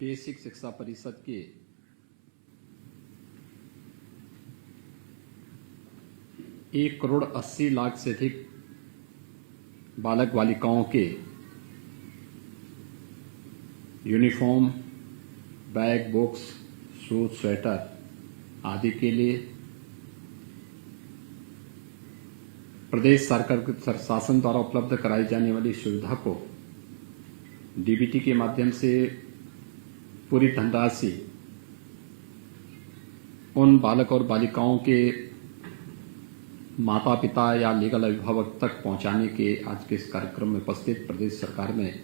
Basic शिक्षा परिषद के एक करोड़ 80 लाख से अधिक बालक बालिकाओं के uniform, bag, books, shoes, sweater आदि के लिए प्रदेश सरकार शासन द्वारा उपलब्ध कराई जाने वाली सुविधा को डीबीटी के माध्यम से पूरी धनराशि उन बालक और बालिकाओं के माता पिता या लीगल अभिभावक तक पहुंचाने के आज के इस कार्यक्रम में उपस्थित प्रदेश सरकार में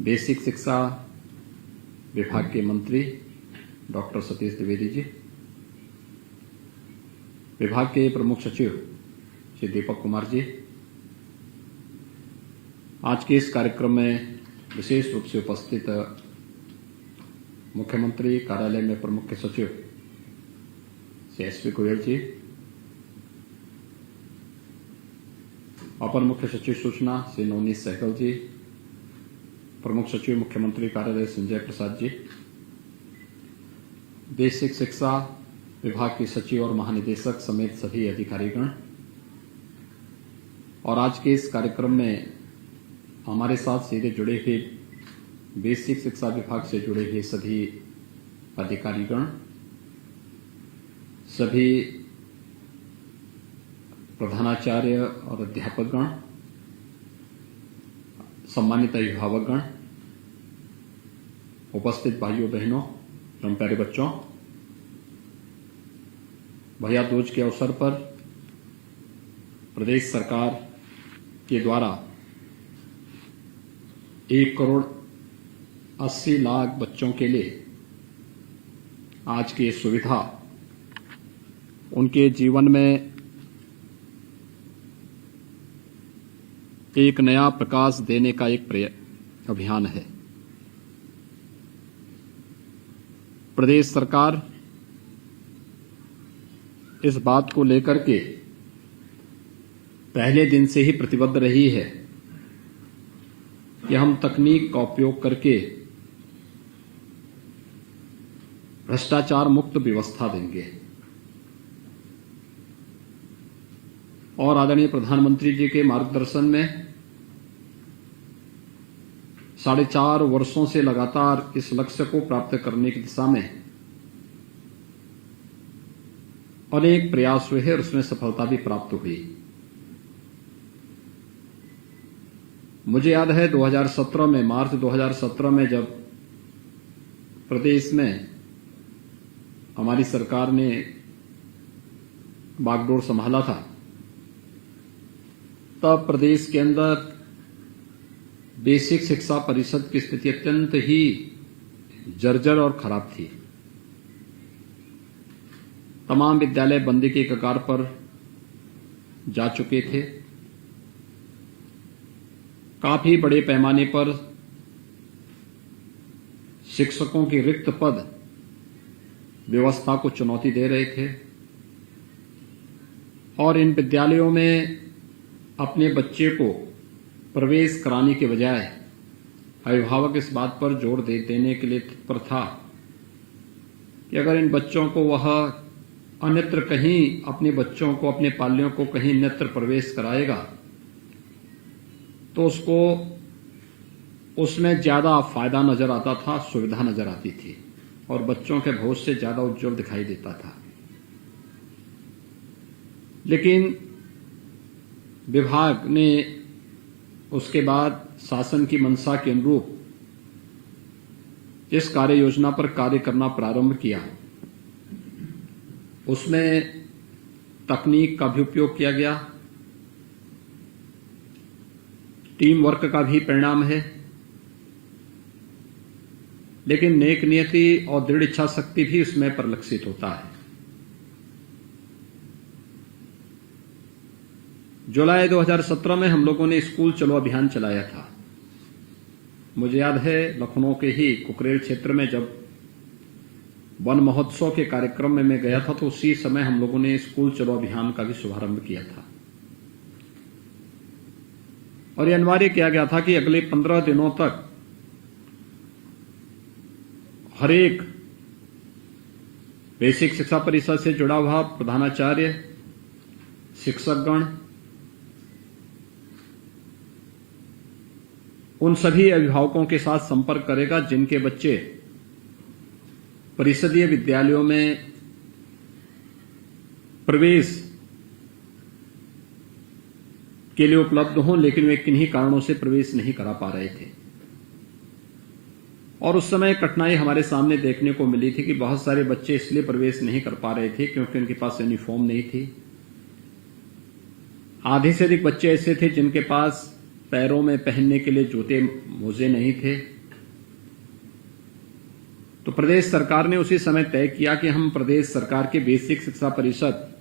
बेसिक शिक्षा विभाग के मंत्री डॉक्टर सतीश द्विवेदी जी, विभाग के प्रमुख सचिव श्री दीपक कुमार जी, आज के इस कार्यक्रम में विशेष रूप से उपस्थित मुख्यमंत्री कार्यालय में प्रमुख सचिव श्री एसपी गोयल जी, अपर मुख्य सचिव सूचना श्री नवनीत सहगल जी, प्रमुख सचिव मुख्यमंत्री कार्यालय संजय प्रसाद जी, बेसिक शिक्षा विभाग के सचिव और महानिदेशक समेत सभी अधिकारीगण और आज के इस कार्यक्रम में हमारे साथ सीधे जुड़े हुए बेसिक शिक्षा विभाग से जुड़े हुए सभी अधिकारीगण, सभी प्रधानाचार्य और अध्यापकगण, सम्मानित अभिभावकगण, उपस्थित भाइयों बहनों एवं प्यारे बच्चों, भैया दूज के अवसर पर प्रदेश सरकार के द्वारा 1 करोड़ 80 लाख बच्चों के लिए आज की सुविधा उनके जीवन में एक नया प्रकाश देने का एक अभियान है। प्रदेश सरकार इस बात को लेकर के पहले दिन से ही प्रतिबद्ध रही है कि हम तकनीक का उपयोग करके भ्रष्टाचार मुक्त व्यवस्था देंगे और आदरणीय प्रधानमंत्री जी के मार्गदर्शन में 4.5 वर्षों से लगातार इस लक्ष्य को प्राप्त करने की दिशा में अनेक प्रयास हुए और उसमें सफलता भी प्राप्त हुई। मुझे याद है 2017 में, मार्च 2017 में जब प्रदेश में हमारी सरकार ने बागडोर संभाला था, तब प्रदेश के अंदर बेसिक शिक्षा परिषद की स्थिति अत्यंत ही जर्जर और खराब थी। तमाम विद्यालय बंदी के कगार पर जा चुके थे। काफी बड़े पैमाने पर शिक्षकों की रिक्त पद व्यवस्था को चुनौती दे रहे थे और इन विद्यालयों में अपने बच्चे को प्रवेश कराने के बजाय अभिभावक इस बात पर जोर देने के लिए तत्पर था कि अगर इन बच्चों को वह अन्यत्र कहीं अपने बच्चों को, अपने पाल्यों को कहीं अन्यत्र प्रवेश कराएगा तो उसको उसमें ज्यादा फायदा नजर आता था, सुविधा नजर आती थी और बच्चों के भविष्य ज्यादा उज्जवल दिखाई देता था। लेकिन विभाग ने उसके बाद शासन की मंशा के अनुरूप जिस कार्य योजना पर कार्य करना प्रारंभ किया, उसमें तकनीक का भी उपयोग किया गया, टीम वर्क का भी परिणाम है, लेकिन नेक नियति और दृढ़ इच्छा शक्ति भी उसमें परिलक्षित होता है। जुलाई 2017 में हम लोगों ने स्कूल चलो अभियान चलाया था। मुझे याद है लखनऊ के ही कुकरेल क्षेत्र में जब वन महोत्सव के कार्यक्रम में मैं गया था तो उसी समय हम लोगों ने स्कूल चलो अभियान का भी शुभारंभ किया था और यह अनिवार्य किया गया था कि अगले 15 दिनों तक हर एक बेसिक शिक्षा परिषद से जुड़ा हुआ प्रधानाचार्य, शिक्षकगण, उन सभी अभिभावकों के साथ संपर्क करेगा जिनके बच्चे परिषदीय विद्यालयों में प्रवेश के लिए उपलब्ध हों, लेकिन वे किन्हीं कारणों से प्रवेश नहीं करा पा रहे थे। और उस समय कठिनाई हमारे सामने देखने को मिली थी कि बहुत सारे बच्चे इसलिए प्रवेश नहीं कर पा रहे थे क्योंकि उनके पास यूनिफॉर्म नहीं थी। आधे से अधिक बच्चे ऐसे थे जिनके पास पैरों में पहनने के लिए जूते मोजे नहीं थे। तो प्रदेश सरकार ने उसी समय तय किया कि हम प्रदेश सरकार के बेसिक शिक्षा परिषद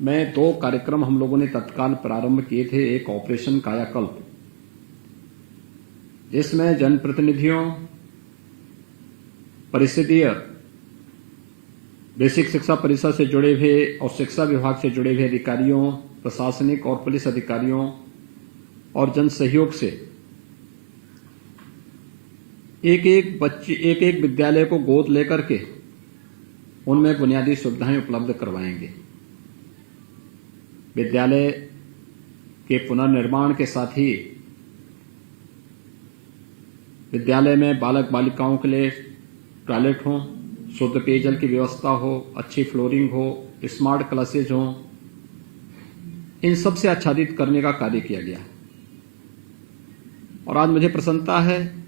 में 2 कार्यक्रम हम लोगों ने तत्काल प्रारंभ किए थे। एक ऑपरेशन कायाकल्प, जिसमें जनप्रतिनिधियों, परिषदीय बेसिक शिक्षा परिषद से जुड़े हुए और शिक्षा विभाग से जुड़े हुए अधिकारियों, प्रशासनिक और पुलिस अधिकारियों और जन सहयोग से एक एक विद्यालय को गोद लेकर के उनमें बुनियादी सुविधाएं उपलब्ध करवाएंगे। विद्यालय के पुनर्निर्माण के साथ ही विद्यालय में बालक बालिकाओं के लिए टॉयलेट हो, शुद्ध पेयजल की व्यवस्था हो, अच्छी फ्लोरिंग हो, स्मार्ट क्लासेज हो, इन सब से आच्छादित करने का कार्य किया गया। और आज मुझे प्रसन्नता है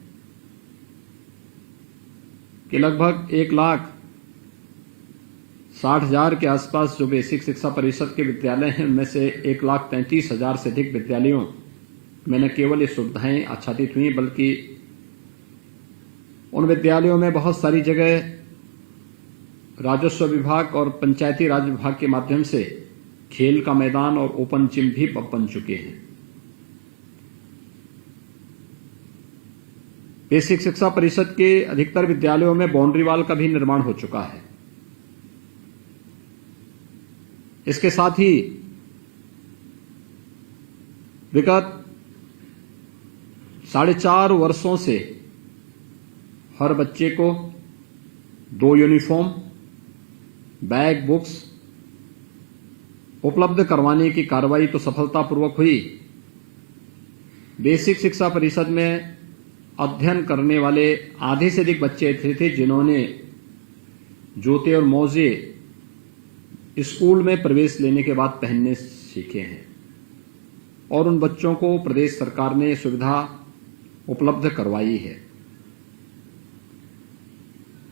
कि लगभग 1,60,000 के आसपास जो बेसिक शिक्षा परिषद के विद्यालय हैं, उनमें से 1,33,000 से अधिक विद्यालयों में न केवल ये सुविधाएं आच्छादित हुई, बल्कि उन विद्यालयों में बहुत सारी जगह राजस्व विभाग और पंचायती राज विभाग के माध्यम से खेल का मैदान और ओपन जिम भी बन चुके हैं। बेसिक शिक्षा परिषद के अधिकतर विद्यालयों में बाउंड्री वॉल का भी निर्माण हो चुका है। इसके साथ ही विगत 4.5 वर्षों से हर बच्चे को 2 यूनिफॉर्म, बैग, बुक्स उपलब्ध करवाने की कार्रवाई तो सफलतापूर्वक हुई। बेसिक शिक्षा परिषद में अध्ययन करने वाले आधे से अधिक बच्चे ऐसे थे जिन्होंने जूते और मोजे स्कूल में प्रवेश लेने के बाद पहनने सीखे हैं, और उन बच्चों को प्रदेश सरकार ने सुविधा उपलब्ध करवाई है।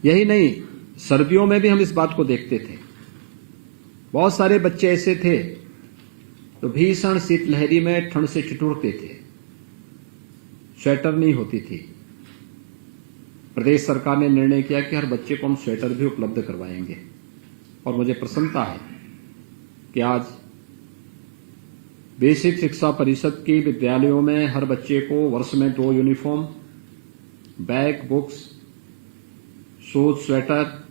यही नहीं, सर्दियों में भी हम इस बात को देखते थे। बहुत सारे बच्चे ऐसे थे तो भीषण शीतलहरी में ठंड से ठिठुरते थे, स्वेटर नहीं होती थी। प्रदेश सरकार ने निर्णय किया कि हर बच्चे को हम स्वेटर भी उपलब्ध करवाएंगे, और मुझे प्रसन्नता है कि आज बेसिक शिक्षा परिषद के विद्यालयों में हर बच्चे को वर्ष में 2 uniform, bag, books, shoes, sweater,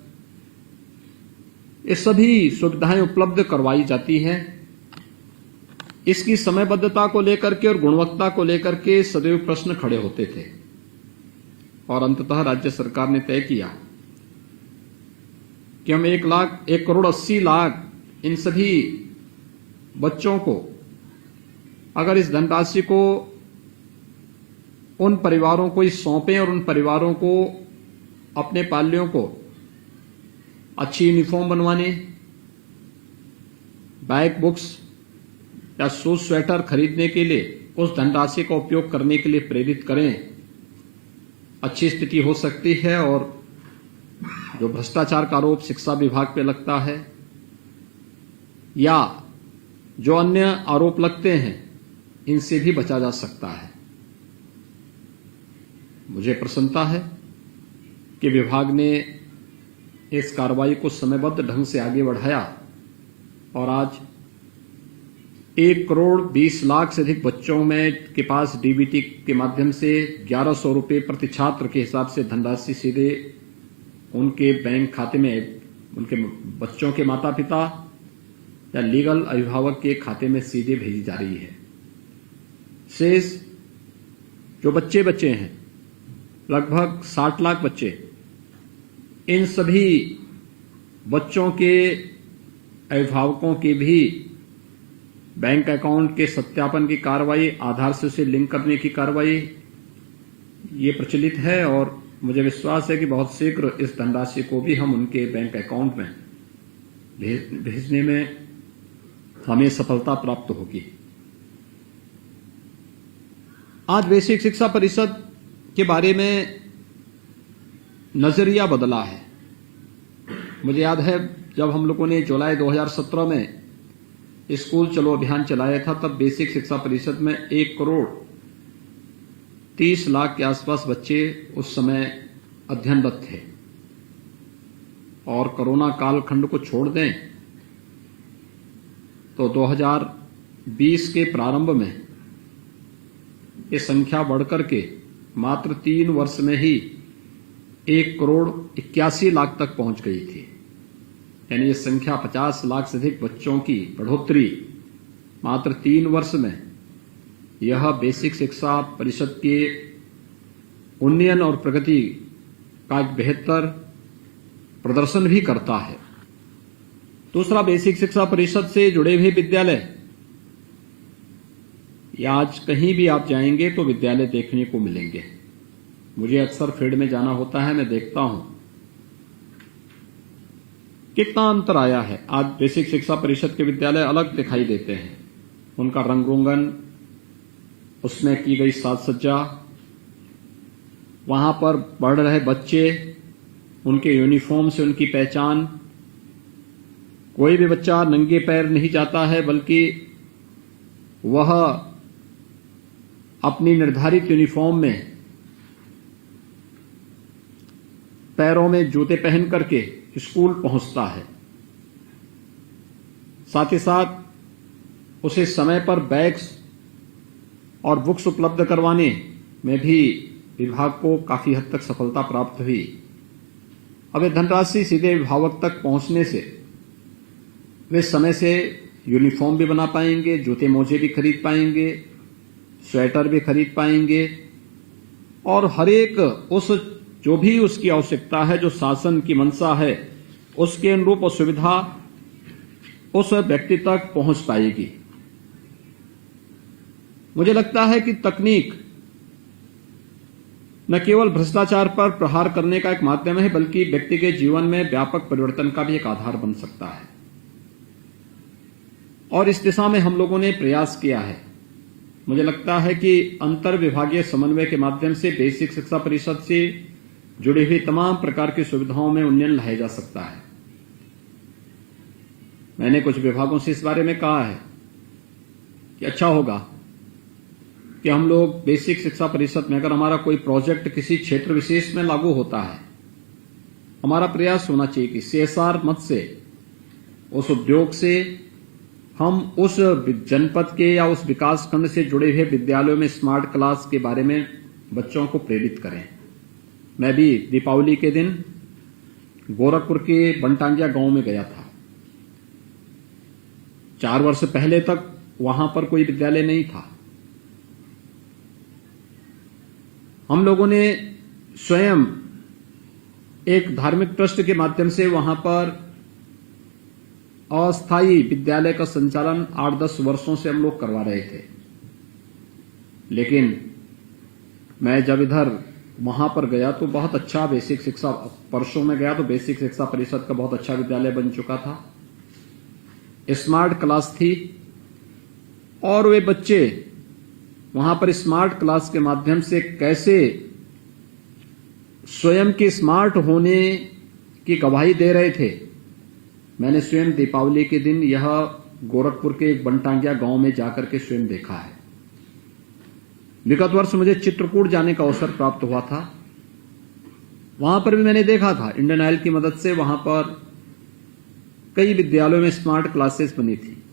ये सभी सुविधाएं उपलब्ध करवाई जाती हैं। इसकी समयबद्धता को लेकर के और गुणवत्ता को लेकर के सदैव प्रश्न खड़े होते थे, और अंततः राज्य सरकार ने तय किया कि हम 1,80,00,000 इन सभी बच्चों को, अगर इस धनराशि को उन परिवारों को सौंपें और उन परिवारों को, अपने पाल्यों को अच्छी यूनिफॉर्म बनवाने, बैग, बुक्स या शूज, स्वेटर खरीदने के लिए उस धनराशि का उपयोग करने के लिए प्रेरित करें, अच्छी स्थिति हो सकती है। और जो भ्रष्टाचार का आरोप शिक्षा विभाग पे लगता है या जो अन्य आरोप लगते हैं, इनसे भी बचा जा सकता है। मुझे प्रसन्नता है कि विभाग ने इस कार्रवाई को समयबद्ध ढंग से आगे बढ़ाया, और आज 1,20,00,000 से अधिक बच्चों में के पास डीबीटी के माध्यम से 1,100 रुपये प्रति छात्र के हिसाब से धनराशि सीधे उनके बैंक खाते में, उनके बच्चों के माता पिता या लीगल अभिभावक के खाते में सीधे भेजी जा रही है। शेष जो बच्चे हैं, लगभग 60 लाख बच्चे इन सभी बच्चों के अभिभावकों की भी बैंक अकाउंट के सत्यापन की कार्रवाई, आधार से उसे लिंक करने की कार्रवाई ये प्रचलित है और मुझे विश्वास है कि बहुत शीघ्र इस धनराशि को भी हम उनके बैंक अकाउंट में भेजने में हमें सफलता प्राप्त होगी। आज बेसिक शिक्षा परिषद के बारे में नजरिया बदला है। मुझे याद है जब हम लोगों ने जुलाई 2017 में स्कूल चलो अभियान चलाया था, तब बेसिक शिक्षा परिषद में 1,30,00,000 के आसपास बच्चे उस समय अध्ययनरत थे। और कोरोना कालखंड को छोड़ दें तो 2020 के प्रारंभ में ये संख्या बढ़कर के मात्र 3 वर्ष में ही 1,81,00,000 तक पहुंच गई थी। यानी ये संख्या 50 लाख से अधिक बच्चों की बढ़ोतरी मात्र 3 वर्ष में, यह बेसिक शिक्षा परिषद के उन्नयन और प्रगति का एक बेहतर प्रदर्शन भी करता है। दूसरा, बेसिक शिक्षा परिषद से जुड़े हुए विद्यालय, या आज कहीं भी आप जाएंगे तो विद्यालय देखने को मिलेंगे। मुझे अक्सर फील्ड में जाना होता है, मैं देखता हूं कितना अंतर आया है। आज बेसिक शिक्षा परिषद के विद्यालय अलग दिखाई देते हैं। उनका रंग रोगन, उसमें की गई साज सज्जा, वहां पर पढ़ रहे बच्चे, उनके यूनिफॉर्म से उनकी पहचान। कोई भी बच्चा नंगे पैर नहीं जाता है, बल्कि वह अपनी निर्धारित यूनिफॉर्म में पैरों में जूते पहन करके स्कूल पहुंचता है। साथ ही साथ उसे समय पर बैग्स और बुक्स उपलब्ध करवाने में भी विभाग को काफी हद तक सफलता प्राप्त हुई। अब ये धनराशि सीधे अभिभावक तक पहुंचने से वे समय से यूनिफॉर्म भी बना पाएंगे, जूते मोजे भी खरीद पाएंगे, स्वेटर भी खरीद पाएंगे और हर एक उस जो भी उसकी आवश्यकता है, जो शासन की मंशा है, उसके अनुरूप सुविधा उस व्यक्ति तक पहुंच पाएगी। मुझे लगता है कि तकनीक न केवल भ्रष्टाचार पर प्रहार करने का एक माध्यम है, बल्कि व्यक्ति के जीवन में व्यापक परिवर्तन का भी एक आधार बन सकता है। और इस दिशा में हम लोगों ने प्रयास किया है। मुझे लगता है कि अंतर विभागीय समन्वय के माध्यम से बेसिक शिक्षा परिषद से जुड़ी हुई तमाम प्रकार की सुविधाओं में उन्नयन लाया जा सकता है। मैंने कुछ विभागों से इस बारे में कहा है कि अच्छा होगा कि हम लोग बेसिक शिक्षा परिषद में, अगर हमारा कोई प्रोजेक्ट किसी क्षेत्र विशेष में लागू होता है, हमारा प्रयास होना चाहिए कि CSR मद से, उस उद्योग से हम उस जनपद के या उस विकास खंड से जुड़े हुए विद्यालयों में स्मार्ट क्लास के बारे में बच्चों को प्रेरित करें। मैं भी दीपावली के दिन गोरखपुर के बनटांगिया गांव में गया था। 4 वर्ष पहले तक वहां पर कोई विद्यालय नहीं था। हम लोगों ने स्वयं एक धार्मिक ट्रस्ट के माध्यम से वहां पर अस्थायी विद्यालय का संचालन 8-10 वर्षों से हम लोग करवा रहे थे। लेकिन मैं जब इधर वहां पर गया तो बहुत अच्छा बेसिक शिक्षा, परसों में गया तो बेसिक शिक्षा परिषद का बहुत अच्छा विद्यालय बन चुका था, स्मार्ट क्लास थी और वे बच्चे वहां पर स्मार्ट क्लास के माध्यम से कैसे स्वयं के स्मार्ट होने की गवाही दे रहे थे। मैंने स्वयं दीपावली के दिन यह गोरखपुर के एक बनटांगिया गांव में जाकर के स्वयं देखा है। विगत वर्ष मुझे चित्रकूट जाने का अवसर प्राप्त हुआ था। वहां पर भी मैंने देखा था, इंडियन ऑयल की मदद से वहां पर कई विद्यालयों में स्मार्ट क्लासेस बनी थी।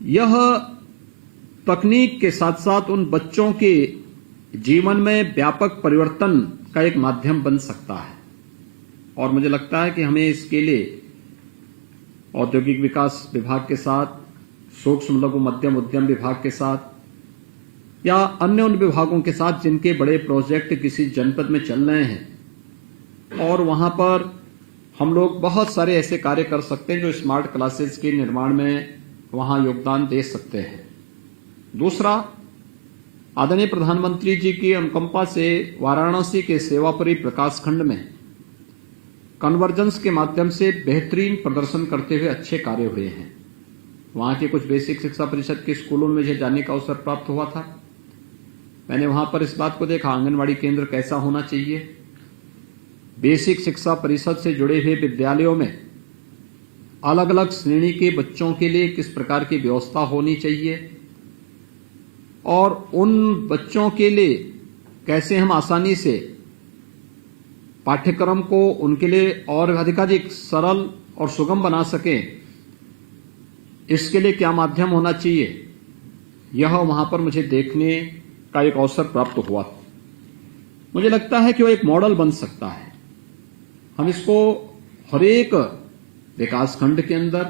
यह तकनीक के साथ साथ उन बच्चों के जीवन में व्यापक परिवर्तन का एक माध्यम बन सकता है और मुझे लगता है कि हमें इसके लिए औद्योगिक विकास विभाग के साथ, सूक्ष्म लघु मध्यम उद्यम विभाग के साथ या अन्य उन विभागों के साथ जिनके बड़े प्रोजेक्ट किसी जनपद में चल रहे हैं, और वहां पर हम लोग बहुत सारे ऐसे कार्य कर सकते हैं जो स्मार्ट क्लासेस के निर्माण में वहां योगदान दे सकते हैं। दूसरा, आदरणीय प्रधानमंत्री जी की अनुकंपा से वाराणसी के सेवापुरी प्रकाश खंड में कन्वर्जेंस के माध्यम से बेहतरीन प्रदर्शन करते हुए अच्छे कार्य हुए हैं। वहां के कुछ बेसिक शिक्षा परिषद के स्कूलों में मुझे जाने का अवसर प्राप्त हुआ था। मैंने वहां पर इस बात को देखा, आंगनवाड़ी केंद्र कैसा होना चाहिए, बेसिक शिक्षा परिषद से जुड़े हुए विद्यालयों में अलग अलग श्रेणी के बच्चों के लिए किस प्रकार की व्यवस्था होनी चाहिए और उन बच्चों के लिए कैसे हम आसानी से पाठ्यक्रम को उनके लिए और अधिकाधिक सरल और सुगम बना सकें, इसके लिए क्या माध्यम होना चाहिए, यह वहां पर मुझे देखने का एक अवसर प्राप्त हुआ। मुझे लगता है कि वह एक मॉडल बन सकता है। हम इसको हर एक विकासखंड के अंदर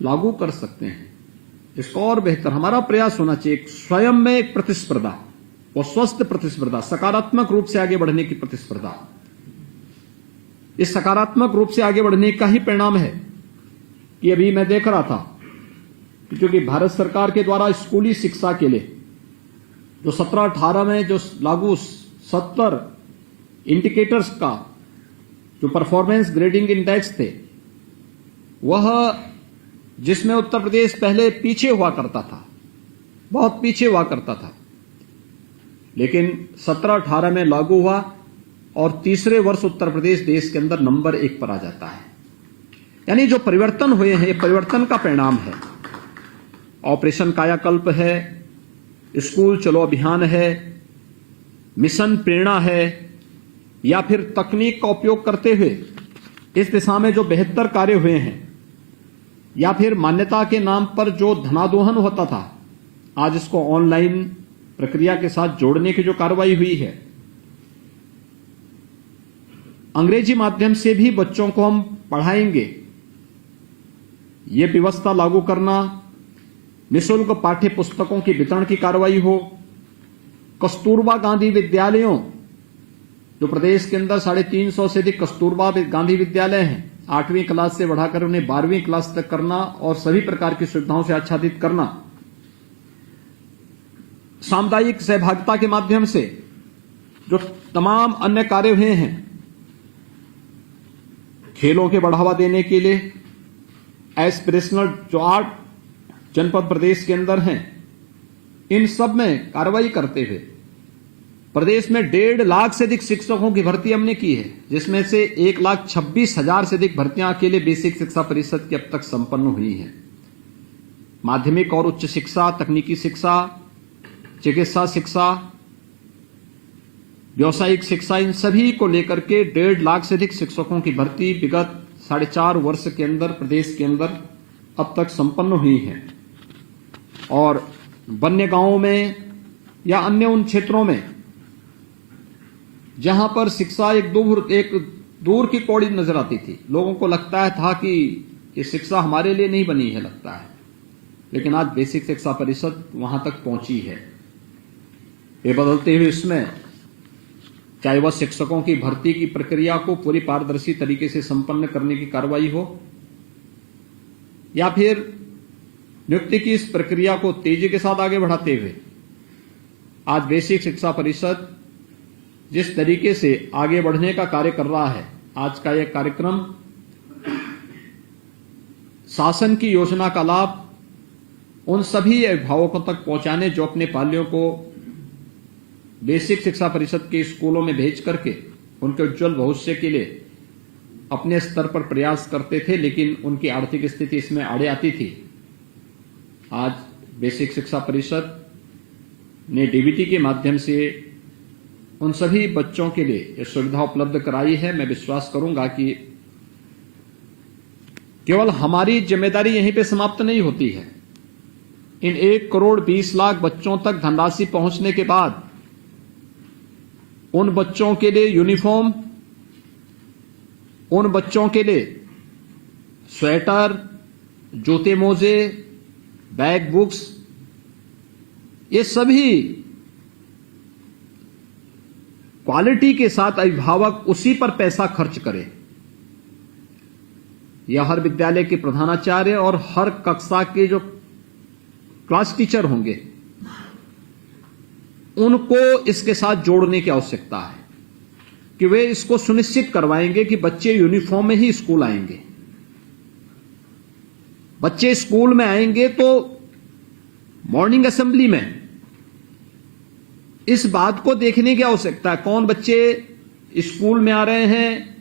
लागू कर सकते हैं। इसको और बेहतर हमारा प्रयास होना चाहिए, स्वयं में एक प्रतिस्पर्धा, वो स्वस्थ प्रतिस्पर्धा, सकारात्मक रूप से आगे बढ़ने की प्रतिस्पर्धा। इस सकारात्मक रूप से आगे बढ़ने का ही परिणाम है कि अभी मैं देख रहा था कि क्योंकि भारत सरकार के द्वारा स्कूली शिक्षा के लिए जो 17-18 में जो लागू 70 इंडिकेटर्स का जो परफॉर्मेंस ग्रेडिंग इंडेक्स थे, वह जिसमें उत्तर प्रदेश पहले पीछे हुआ करता था, बहुत पीछे हुआ करता था, लेकिन 17-18 में लागू हुआ और तीसरे वर्ष उत्तर प्रदेश देश के अंदर नंबर 1 पर आ जाता है। यानी जो परिवर्तन हुए हैं, ये परिवर्तन का परिणाम है। ऑपरेशन कायाकल्प है, स्कूल चलो अभियान है, मिशन प्रेरणा है, या फिर तकनीक का उपयोग करते हुए इस दिशा में जो बेहतर कार्य हुए हैं, या फिर मान्यता के नाम पर जो धनादोहन होता था, आज इसको ऑनलाइन प्रक्रिया के साथ जोड़ने की जो कार्रवाई हुई है, अंग्रेजी माध्यम से भी बच्चों को हम पढ़ाएंगे, ये व्यवस्था लागू करना, निःशुल्क पाठ्य पुस्तकों की वितरण की कार्रवाई हो, कस्तूरबा गांधी विद्यालयों, जो प्रदेश के अंदर 350 से अधिक कस्तूरबा गांधी विद्यालय हैं, 8वीं क्लास से बढ़ाकर उन्हें 12वीं क्लास तक करना और सभी प्रकार की सुविधाओं से आच्छादित करना, सामुदायिक सहभागिता के माध्यम से जो तमाम अन्य कार्य हुए हैं, खेलों के बढ़ावा देने के लिए एस्पिरेशनल जो 8 जनपद प्रदेश के अंदर हैं, इन सब में कार्रवाई करते हुए प्रदेश में 1.5 लाख से अधिक शिक्षकों की भर्ती हमने की है, जिसमें से 1,26,000 से अधिक भर्तियां अकेले बेसिक शिक्षा परिषद की अब तक संपन्न हुई हैं। माध्यमिक और उच्च शिक्षा, तकनीकी शिक्षा, चिकित्सा शिक्षा, व्यावसायिक शिक्षा, इन सभी को लेकर के 1.5 लाख से अधिक शिक्षकों की भर्ती विगत 4.5 वर्ष के अंदर प्रदेश के अंदर अब तक संपन्न हुई है। और वन्य गांवों में या अन्य उन क्षेत्रों में जहां पर शिक्षा एक दूर की कौड़ी नजर आती थी, लोगों को लगता था कि ये शिक्षा हमारे लिए नहीं बनी है, लगता है, लेकिन आज बेसिक शिक्षा परिषद वहां तक पहुंची है। ये बदलते हुए इसमें चाहे वह शिक्षकों की भर्ती की प्रक्रिया को पूरी पारदर्शी तरीके से संपन्न करने की कार्रवाई हो, या फिर नियुक्ति की इस प्रक्रिया को तेजी के साथ आगे बढ़ाते हुए आज बेसिक शिक्षा परिषद जिस तरीके से आगे बढ़ने का कार्य कर रहा है, आज का यह कार्यक्रम शासन की योजना का लाभ उन सभी अभिभावकों तक पहुंचाने जो अपने पालियों को बेसिक शिक्षा परिषद के स्कूलों में भेज करके उनके उज्जवल भविष्य के लिए अपने स्तर पर प्रयास करते थे, लेकिन उनकी आर्थिक स्थिति इसमें आड़े आती थी। आज बेसिक शिक्षा परिषद ने डीबीटी के माध्यम से उन सभी बच्चों के लिए ये सुविधा उपलब्ध कराई है। मैं विश्वास करूंगा कि केवल हमारी जिम्मेदारी यहीं पे समाप्त नहीं होती है। इन 1,20,00,000 बच्चों तक धनराशि पहुंचने के बाद उन बच्चों के लिए यूनिफॉर्म, उन बच्चों के लिए स्वेटर, जूते मोजे, बैग, बुक्स, ये सभी क्वालिटी के साथ अभिभावक उसी पर पैसा खर्च करे। यह हर विद्यालय के प्रधानाचार्य और हर कक्षा के जो क्लास टीचर होंगे उनको इसके साथ जोड़ने की आवश्यकता है कि वे इसको सुनिश्चित करवाएंगे कि बच्चे यूनिफॉर्म में ही स्कूल आएंगे। बच्चे स्कूल में आएंगे तो मॉर्निंग असेंबली में इस बात को देखने की आवश्यकता है कौन बच्चे स्कूल में आ रहे हैं,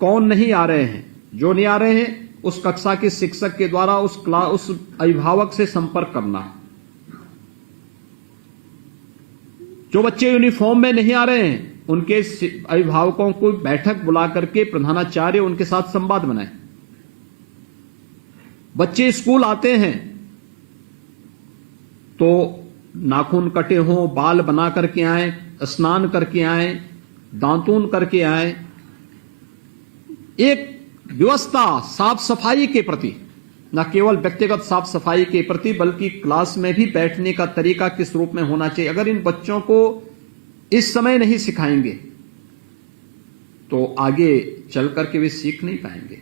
कौन नहीं आ रहे हैं। जो नहीं आ रहे हैं उस कक्षा के शिक्षक के द्वारा उस अभिभावक से संपर्क करना। जो बच्चे यूनिफॉर्म में नहीं आ रहे हैं उनके अभिभावकों को बैठक बुला करके प्रधानाचार्य उनके साथ संवाद बनाए। बच्चे स्कूल आते हैं तो नाखून कटे हों, बाल बना करके आए, स्नान करके आए, दांतून करके आए। एक व्यवस्था साफ सफाई के प्रति, न केवल व्यक्तिगत साफ सफाई के प्रति बल्कि क्लास में भी बैठने का तरीका किस रूप में होना चाहिए। अगर इन बच्चों को इस समय नहीं सिखाएंगे तो आगे चल करके वे सीख नहीं पाएंगे।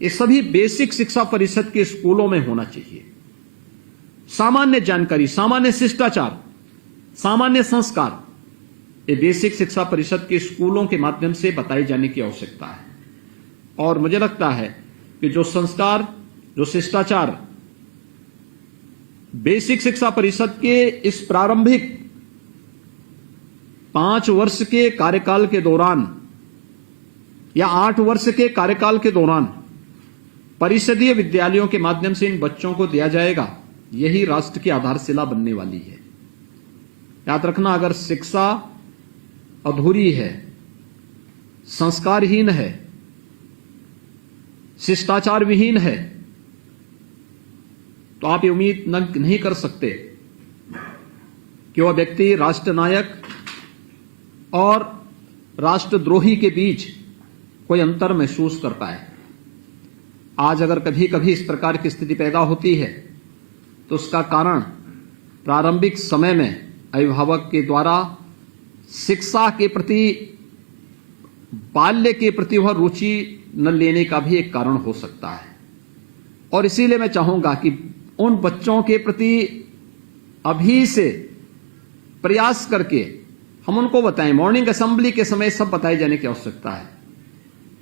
ये सभी बेसिक शिक्षा परिषद के स्कूलों में होना चाहिए। सामान्य जानकारी, सामान्य शिष्टाचार, सामान्य संस्कार ये बेसिक शिक्षा परिषद के स्कूलों के माध्यम से बताए जाने की आवश्यकता है। और मुझे लगता है कि जो संस्कार, जो शिष्टाचार बेसिक शिक्षा परिषद के इस प्रारंभिक 5 वर्ष के कार्यकाल के दौरान या 8 वर्ष के कार्यकाल के दौरान परिषदीय विद्यालयों के माध्यम से इन बच्चों को दिया जाएगा, यही राष्ट्र की आधारशिला बनने वाली है। याद रखना, अगर शिक्षा अधूरी है, संस्कारहीन है, शिष्टाचार विहीन है तो आप ये उम्मीद नहीं कर सकते कि वह व्यक्ति राष्ट्र नायक और राष्ट्रद्रोही के बीच कोई अंतर महसूस कर पाए। आज अगर कभी कभी इस प्रकार की स्थिति पैदा होती है तो उसका कारण प्रारंभिक समय में अभिभावक के द्वारा शिक्षा के प्रति, बाल्य के प्रति वह रुचि न लेने का भी एक कारण हो सकता है। और इसीलिए मैं चाहूंगा कि उन बच्चों के प्रति अभी से प्रयास करके हम उनको बताएं। मॉर्निंग असेंबली के समय सब बताए जाने की आवश्यकता है,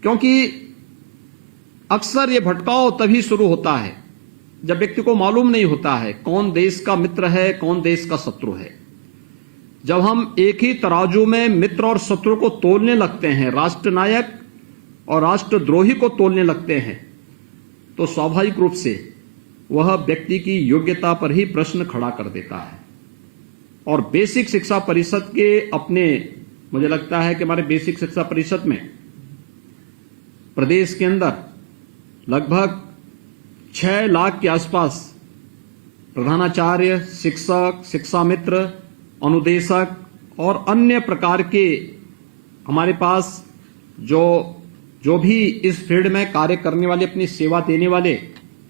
क्योंकि अक्सर ये भटकाव तभी शुरू होता है जब व्यक्ति को मालूम नहीं होता है कौन देश का मित्र है, कौन देश का शत्रु है। जब हम एक ही तराजू में मित्र और शत्रु को तोलने लगते हैं, राष्ट्र नायक और राष्ट्रद्रोही को तोलने लगते हैं, तो स्वाभाविक रूप से वह व्यक्ति की योग्यता पर ही प्रश्न खड़ा कर देता है। और बेसिक शिक्षा परिषद के अपने, मुझे लगता है कि हमारे बेसिक शिक्षा परिषद में प्रदेश के अंदर लगभग 6 लाख के आसपास प्रधानाचार्य, शिक्षक, शिक्षा मित्र, अनुदेशक और अन्य प्रकार के हमारे पास जो भी इस फील्ड में कार्य करने वाले, अपनी सेवा देने वाले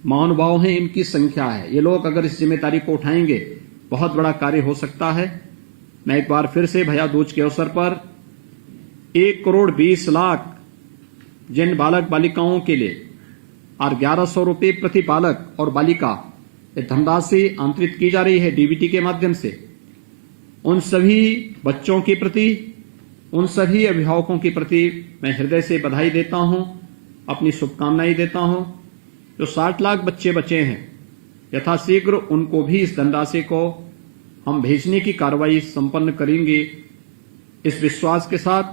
महानुभाव हैं, इनकी संख्या है। ये लोग अगर इस जिम्मेदारी को उठाएंगे बहुत बड़ा कार्य हो सकता है। मैं एक बार फिर से भैया दूज के अवसर पर 1,20,00,000 जिन बालक बालिकाओं के लिए और 1100 रुपये प्रति बालक और बालिका धनराशि आंतरित की जा रही है डीबीटी के माध्यम से, उन सभी बच्चों के प्रति, उन सभी अभिभावकों के प्रति मैं हृदय से बधाई देता हूं, अपनी शुभकामनाएं देता हूं। जो 60 लाख बच्चे बचे हैं, यथाशीघ्र उनको भी इस धनराशि को हम भेजने की कार्रवाई संपन्न करेंगे। इस विश्वास के साथ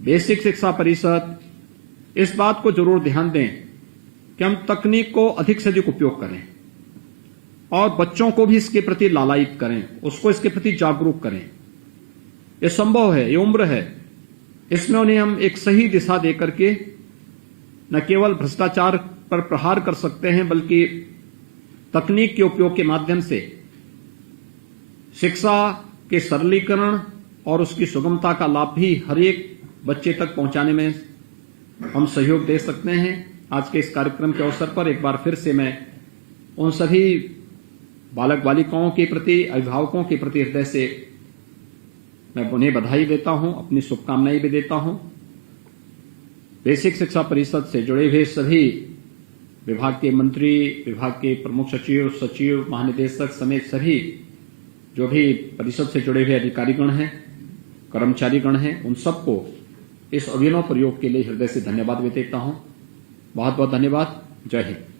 बेसिक शिक्षा परिषद इस बात को जरूर ध्यान दें कि हम तकनीक को अधिक से अधिक उपयोग करें और बच्चों को भी इसके प्रति लालायित करें, उसको इसके प्रति जागरूक करें। ये संभव है, ये उम्र है, इसमें उन्हें हम एक सही दिशा दे करके न केवल भ्रष्टाचार पर प्रहार कर सकते हैं बल्कि तकनीक के उपयोग के माध्यम से शिक्षा के सरलीकरण और उसकी सुगमता का लाभ भी हर एक बच्चे तक पहुंचाने में हम सहयोग दे सकते हैं। आज के इस कार्यक्रम के अवसर पर एक बार फिर से मैं उन सभी बालक बालिकाओं के प्रति, अभिभावकों के प्रति हृदय से मैं उन्हें बधाई देता हूं, अपनी शुभकामनाएं भी देता हूं। बेसिक शिक्षा परिषद से जुड़े हुए सभी विभाग के मंत्री, विभाग के प्रमुख सचिव, महानिदेशक समेत सभी जो भी परिषद से जुड़े हुए अधिकारीगण हैं, कर्मचारीगण हैं, उन सबको इस अभिनव प्रयोग के लिए हृदय से धन्यवाद भी देता हूं। बहुत बहुत धन्यवाद। जय हिंद।